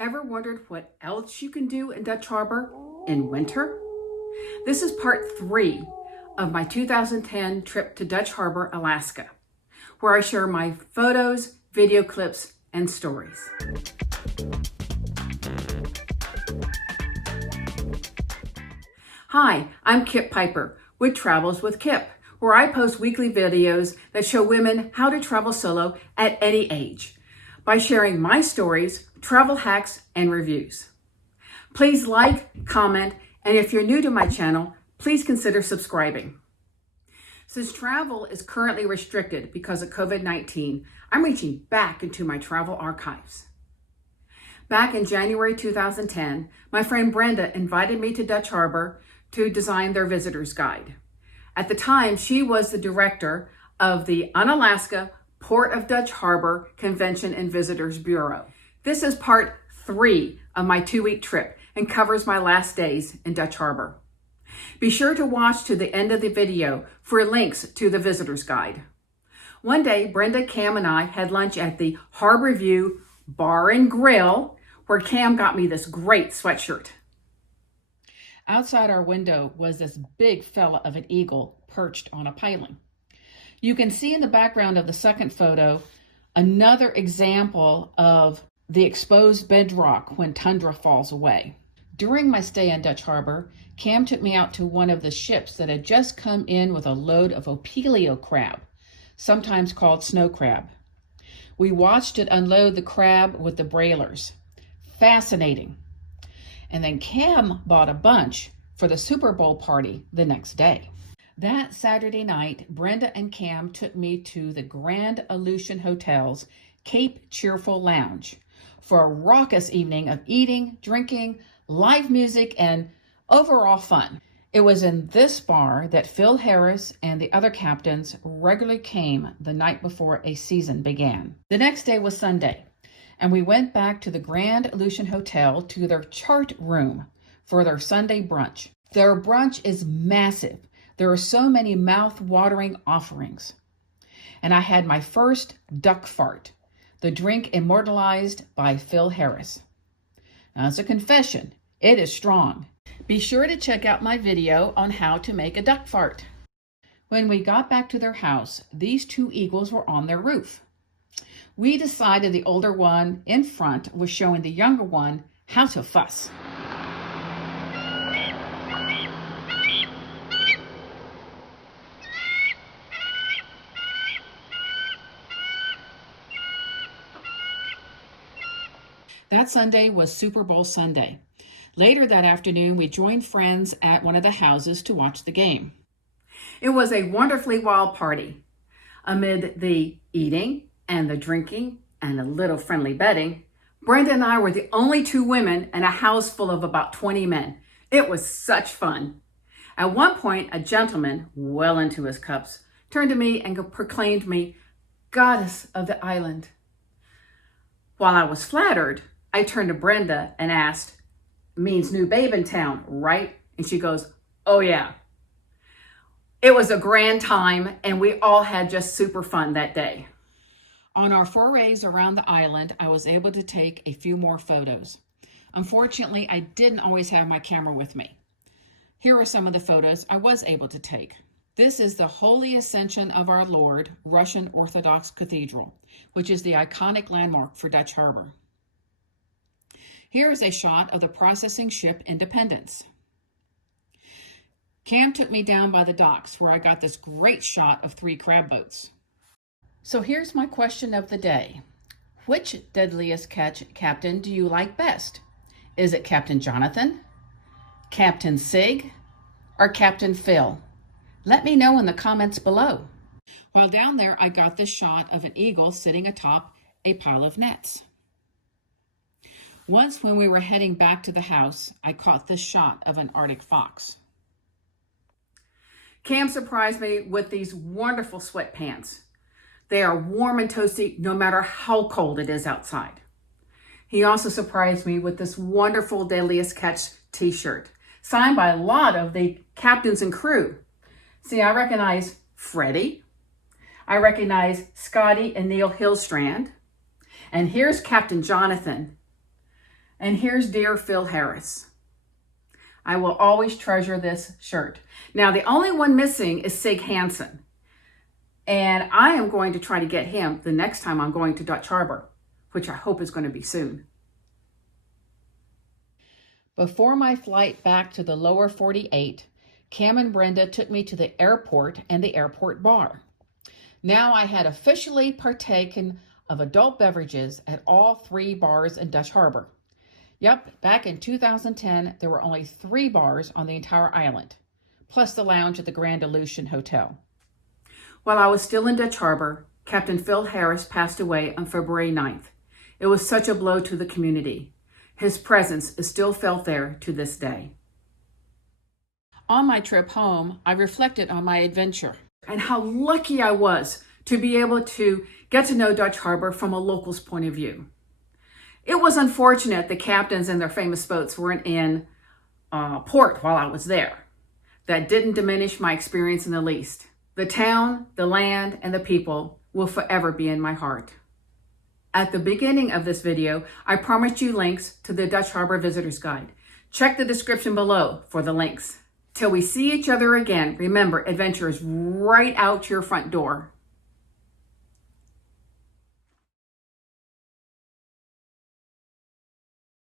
Ever wondered what else you can do in Dutch Harbor in winter? This is part 3 of my 2010 trip to Dutch Harbor, Alaska, where I share my photos, video clips, and stories. Hi, I'm Kip Piper with Travels with Kip, where I post weekly videos that show women how to travel solo at any age by sharing my stories, travel hacks, and reviews. Please like, comment, and if you're new to my channel, please consider subscribing. Since travel is currently restricted because of COVID-19, I'm reaching back into my travel archives. Back in January 2010, my friend Brenda invited me to Dutch Harbor to design their visitor's guide. At the time, she was the director of the Unalaska Port of Dutch Harbor Convention and Visitors Bureau. This is part 3 of my 2-week trip and covers my last days in Dutch Harbor. Be sure to watch to the end of the video for links to the visitor's guide. One day, Brenda, Cam, and I had lunch at the Harbor View Bar and Grill, where Cam got me this great sweatshirt. Outside our window was this big fella of an eagle perched on a piling. You can see in the background of the second photo another example of the exposed bedrock when tundra falls away. During my stay in Dutch Harbor, Cam took me out to one of the ships that had just come in with a load of opilio crab, sometimes called snow crab. We watched it unload the crab with the brailers. Fascinating. And then Cam bought a bunch for the Super Bowl party the next day. That Saturday night, Brenda and Cam took me to the Grand Aleutian Hotel's Cape Cheerful Lounge for a raucous evening of eating, drinking, live music, and overall fun. It was in this bar that Phil Harris and the other captains regularly came the night before a season began. The next day was Sunday, and we went back to the Grand Aleutian Hotel to their chart room for their Sunday brunch. Their brunch is massive. There are so many mouth-watering offerings. And I had my first duck fart, the drink immortalized by Phil Harris. Now, it's a confession. It is strong. Be sure to check out my video on how to make a duck fart. When we got back to their house, these two eagles were on their roof. We decided the older one in front was showing the younger one how to fuss. That Sunday was Super Bowl Sunday. Later that afternoon, we joined friends at one of the houses to watch the game. It was a wonderfully wild party. Amid the eating and the drinking and a little friendly betting, Brenda and I were the only 2 women in a house full of about 20 men. It was such fun. At one point, a gentleman, well into his cups, turned to me and proclaimed me goddess of the island. While I was flattered, I turned to Brenda and asked, "Means new babe in town, right?" And she goes, "Oh yeah." It was a grand time, and we all had just super fun that day. On our forays around the island, I was able to take a few more photos. Unfortunately, I didn't always have my camera with me. Here are some of the photos I was able to take. This is the Holy Ascension of our Lord, Russian Orthodox Cathedral, which is the iconic landmark for Dutch Harbor. Here is a shot of the processing ship Independence. Cam took me down by the docks where I got this great shot of 3 crab boats. So here's my question of the day. Which Deadliest Catch captain do you like best? Is it Captain Jonathan, Captain Sig, or Captain Phil? Let me know in the comments below. While down there, I got this shot of an eagle sitting atop a pile of nets. Once when we were heading back to the house, I caught this shot of an Arctic fox. Cam surprised me with these wonderful sweatpants. They are warm and toasty no matter how cold it is outside. He also surprised me with this wonderful Deadliest Catch t-shirt, signed by a lot of the captains and crew. See, I recognize Freddie. I recognize Scotty and Neil Hillstrand. And here's Captain Jonathan. And here's dear Phil Harris. I will always treasure this shirt. Now, the only one missing is Sig Hansen. And I am going to try to get him the next time I'm going to Dutch Harbor, which I hope is going to be soon. Before my flight back to the lower 48, Cam and Brenda took me to the airport and the airport bar. Now I had officially partaken of adult beverages at all 3 bars in Dutch Harbor. Yep, back in 2010, there were only 3 bars on the entire island, plus the lounge at the Grand Aleutian Hotel. While I was still in Dutch Harbor, Captain Phil Harris passed away on February 9th. It was such a blow to the community. His presence is still felt there to this day. On my trip home, I reflected on my adventure and how lucky I was to be able to get to know Dutch Harbor from a local's point of view. It was unfortunate the captains and their famous boats weren't in port while I was there. That didn't diminish my experience in the least. The town, the land, and the people will forever be in my heart. At the beginning of this video, I promised you links to the Dutch Harbor Visitor's Guide. Check the description below for the links. Till we see each other again, remember, adventure is right out your front door.